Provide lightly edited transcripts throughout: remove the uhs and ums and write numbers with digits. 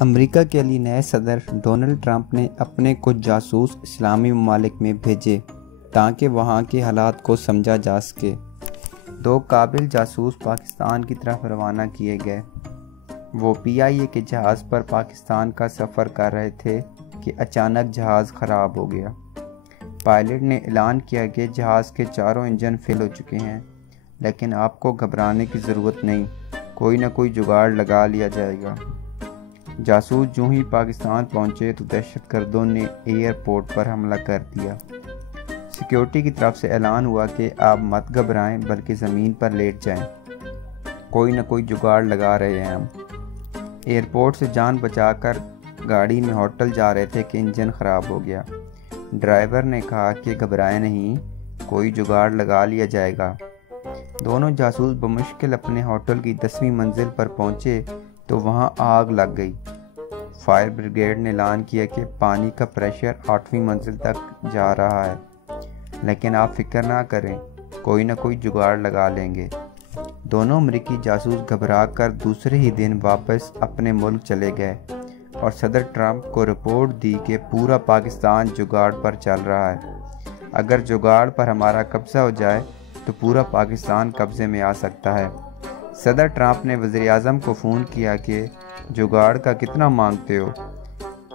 America के लिए नए सदर डोनाल्ड ट्रंप ने अपने कुछ जासूस इस्लामी ममालिक में भेजे ताकि वहाँ के हालात को समझा जा सके। 2 काबिल जासूस पाकिस्तान की तरफ रवाना किए गए। वो PIA के जहाज़ पर पाकिस्तान का सफ़र कर रहे थे कि अचानक जहाज़ ख़राब हो गया। पायलट ने ऐलान किया कि जहाज़ के चारों इंजन फेल हो चुके हैं, लेकिन आपको घबराने की ज़रूरत नहीं, कोई ना कोई जुगाड़ लगा लिया जाएगा। जासूस जो ही पाकिस्तान पहुंचे तो दहशतगर्दों ने एयरपोर्ट पर हमला कर दिया। सिक्योरिटी की तरफ से ऐलान हुआ कि आप मत घबराएं बल्कि ज़मीन पर लेट जाएं, कोई ना कोई जुगाड़ लगा रहे हैं हम। एयरपोर्ट से जान बचाकर गाड़ी में होटल जा रहे थे कि इंजन ख़राब हो गया। ड्राइवर ने कहा कि घबराएं नहीं, कोई जुगाड़ लगा लिया जाएगा। दोनों जासूस बमुश्किल अपने होटल की 10वीं मंजिल पर पहुंचे तो वहां आग लग गई। फायर ब्रिगेड ने ऐलान किया कि पानी का प्रेशर 8वीं मंजिल तक जा रहा है, लेकिन आप फिक्र ना करें, कोई ना कोई जुगाड़ लगा लेंगे। दोनों अमेरिकी जासूस घबरा कर दूसरे ही दिन वापस अपने मुल्क चले गए और सदर ट्रंप को रिपोर्ट दी कि पूरा पाकिस्तान जुगाड़ पर चल रहा है। अगर जुगाड़ पर हमारा कब्जा हो जाए तो पूरा पाकिस्तान कब्जे में आ सकता है। सदर ट्रंप ने वज़ीर-ए-आज़म को फ़ोन किया कि जुगाड़ का कितना मांगते हो।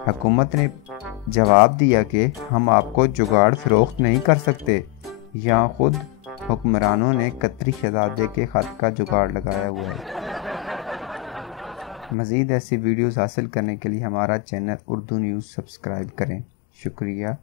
हुकूमत ने जवाब दिया कि हम आपको जुगाड़ फ़रोख्त नहीं कर सकते। यहाँ खुद हुक्मरानों ने कतरी शहज़ादे के ख़त का जुगाड़ लगाया हुआ है। मज़ीद ऐसी वीडियोज़ हासिल करने के लिए हमारा चैनल उर्दू न्यूज़ सब्सक्राइब करें। शुक्रिया।